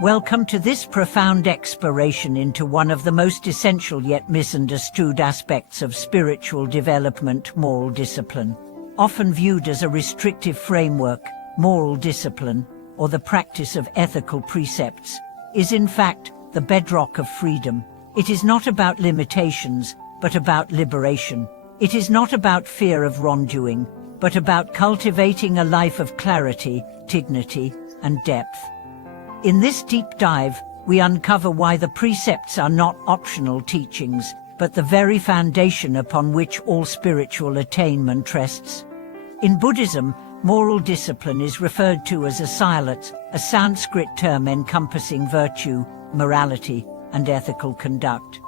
Welcome to this profound exploration into one of the most essential yet misunderstood aspects of spiritual development: moral discipline. Often viewed as a restrictive framework, moral discipline, or the practice of ethical precepts, is in fact the bedrock of freedom. It is not about limitations, but about liberation. It is not about fear of wrongdoing, but about cultivating a life of clarity, dignity, and depth. In this deep dive, we uncover why the precepts are not optional teachings, but the very foundation upon which all spiritual attainment rests. In Buddhism, moral discipline is referred to as a silat, a Sanskrit term encompassing virtue, morality, and ethical conduct.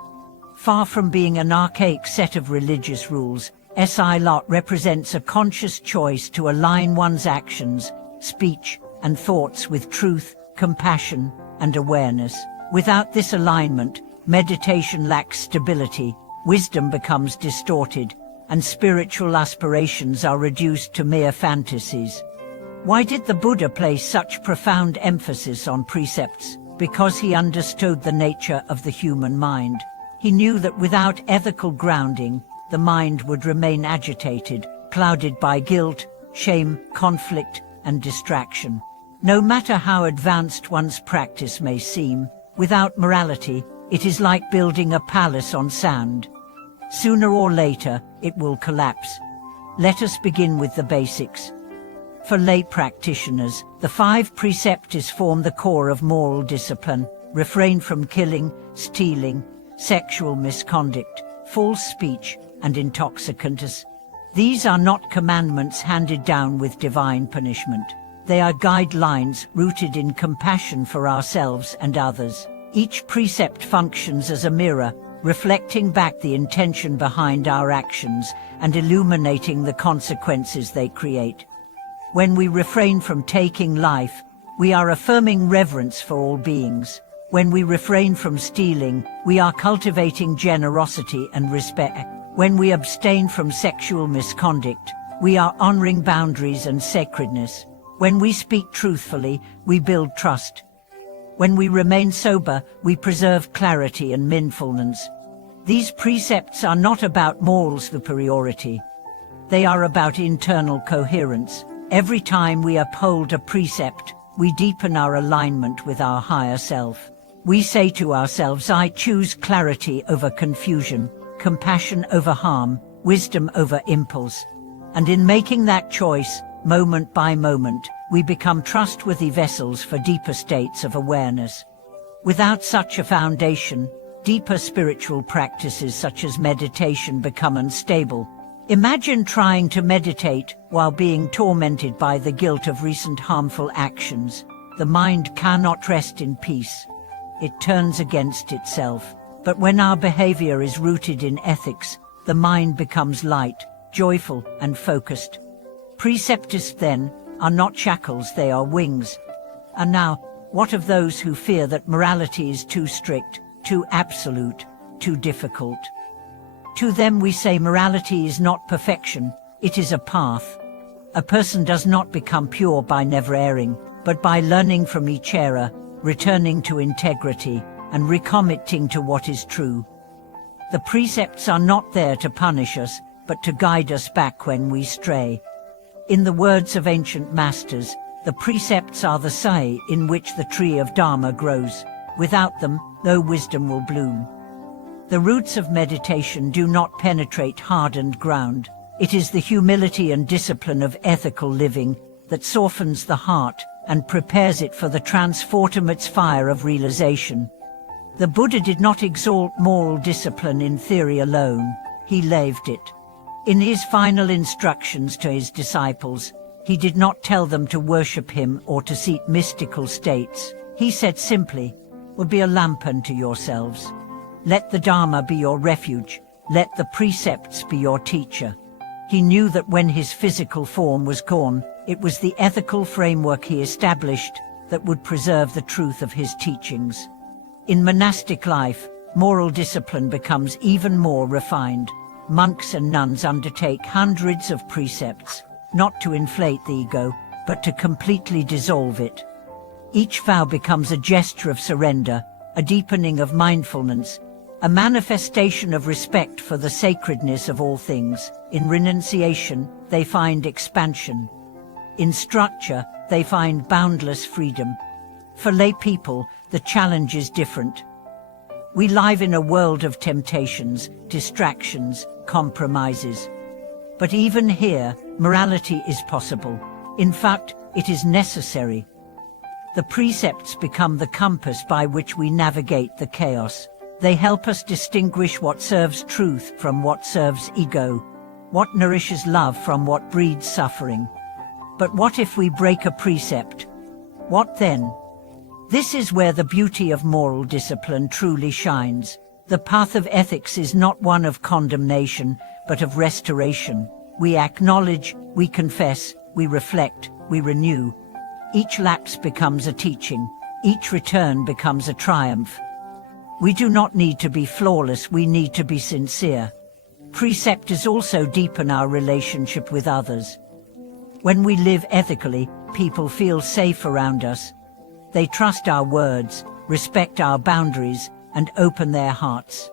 Far from being an archaic set of religious rules, silat represents a conscious choice to align one's actions, speech, and thoughts with truth, compassion, and awareness. Without this alignment, meditation lacks stability, wisdom becomes distorted, and spiritual aspirations are reduced to mere fantasies. Why did the Buddha place such profound emphasis on precepts? Because he understood the nature of the human mind. He knew that without ethical grounding, the mind would remain agitated, clouded by guilt, shame, conflict, and distraction. No matter how advanced one's practice may seem, without morality, it is like building a palace on sand. Sooner or later, it will collapse. Let us begin with the basics. For lay practitioners, the 5 precepts form the core of moral discipline: refrain from killing, stealing, sexual misconduct, false speech, and intoxicants. These are not commandments handed down with divine punishment. They are guidelines rooted in compassion for ourselves and others. Each precept functions as a mirror, reflecting back the intention behind our actions and illuminating the consequences they create. When we refrain from taking life, we are affirming reverence for all beings. When we refrain from stealing, we are cultivating generosity and respect. When we abstain from sexual misconduct, we are honoring boundaries and sacredness. When we speak truthfully, we build trust. When we remain sober, we preserve clarity and mindfulness. These precepts are not about moral superiority. They are about internal coherence. Every time we uphold a precept, we deepen our alignment with our higher self. We say to ourselves, I choose clarity over confusion, compassion over harm, wisdom over impulse. And in making that choice, moment by moment, we become trustworthy vessels for deeper states of awareness. Without such a foundation, deeper spiritual practices such as meditation become unstable. Imagine trying to meditate while being tormented by the guilt of recent harmful actions. The mind cannot rest in peace. It turns against itself. But when our behavior is rooted in ethics, the mind becomes light, joyful, and focused. Precepts, then, are not shackles, they are wings. And now, what of those who fear that morality is too strict, too absolute, too difficult? To them we say morality is not perfection, it is a path. A person does not become pure by never erring, but by learning from each error, returning to integrity, and recommitting to what is true. The precepts are not there to punish us, but to guide us back when we stray. In the words of ancient masters, the precepts are the sai in which the tree of Dharma grows. Without them, no wisdom will bloom. The roots of meditation do not penetrate hardened ground. It is the humility and discipline of ethical living that softens the heart and prepares it for the transformative fire of realization. The Buddha did not exalt moral discipline in theory alone, he lived it. In his final instructions to his disciples, he did not tell them to worship him or to seek mystical states. He said simply, "Be a lamp unto yourselves. Let the Dharma be your refuge, let the precepts be your teacher." He knew that when his physical form was gone, it was the ethical framework he established that would preserve the truth of his teachings. In monastic life, moral discipline becomes even more refined. Monks and nuns undertake hundreds of precepts, not to inflate the ego, but to completely dissolve it. Each vow becomes a gesture of surrender, a deepening of mindfulness, a manifestation of respect for the sacredness of all things. In renunciation, they find expansion. In structure, they find boundless freedom. For lay people, the challenge is different. We live in a world of temptations, distractions, compromises. But even here, morality is possible. In fact, it is necessary. The precepts become the compass by which we navigate the chaos. They help us distinguish what serves truth from what serves ego, what nourishes love from what breeds suffering. But what if we break a precept? What then? This is where the beauty of moral discipline truly shines. The path of ethics is not one of condemnation, but of restoration. We acknowledge, we confess, we reflect, we renew. Each lapse becomes a teaching. Each return becomes a triumph. We do not need to be flawless, we need to be sincere. Precepts also deepen our relationship with others. When we live ethically, people feel safe around us. They trust our words, respect our boundaries, and open their hearts.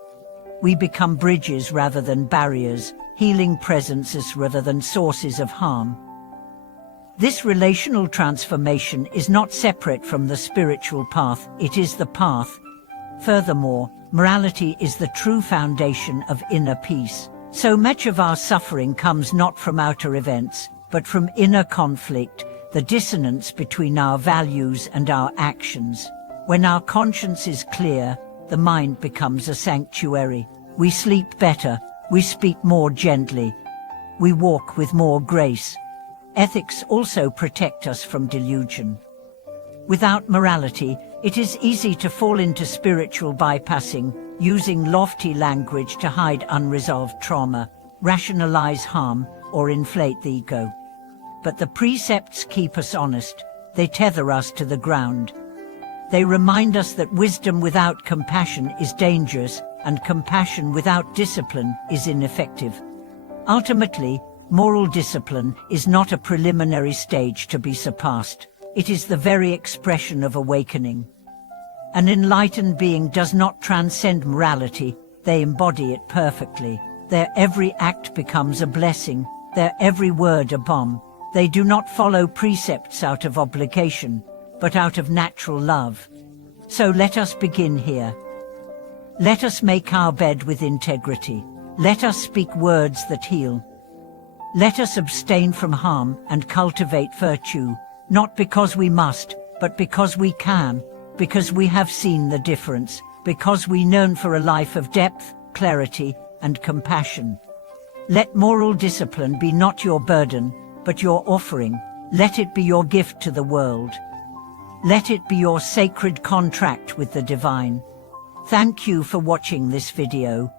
We become bridges rather than barriers, healing presences rather than sources of harm. This relational transformation is not separate from the spiritual path, it is the path. Furthermore, morality is the true foundation of inner peace. So much of our suffering comes not from outer events, but from inner conflict, the dissonance between our values and our actions. When our conscience is clear, the mind becomes a sanctuary. We sleep better, we speak more gently, we walk with more grace. Ethics also protect us from delusion. Without morality, it is easy to fall into spiritual bypassing, using lofty language to hide unresolved trauma, rationalize harm, or inflate the ego. But the precepts keep us honest. They tether us to the ground. They remind us that wisdom without compassion is dangerous, and compassion without discipline is ineffective. Ultimately, moral discipline is not a preliminary stage to be surpassed. It is the very expression of awakening. An enlightened being does not transcend morality, they embody it perfectly. Their every act becomes a blessing, their every word a balm. They do not follow precepts out of obligation, but out of natural love. So let us begin here. Let us make our bed with integrity. Let us speak words that heal. Let us abstain from harm and cultivate virtue, not because we must, but because we can, because we have seen the difference, because we yearn for a life of depth, clarity, and compassion. Let moral discipline be not your burden, but your offering. Let it be your gift to the world. Let it be your sacred contract with the divine. Thank you for watching this video.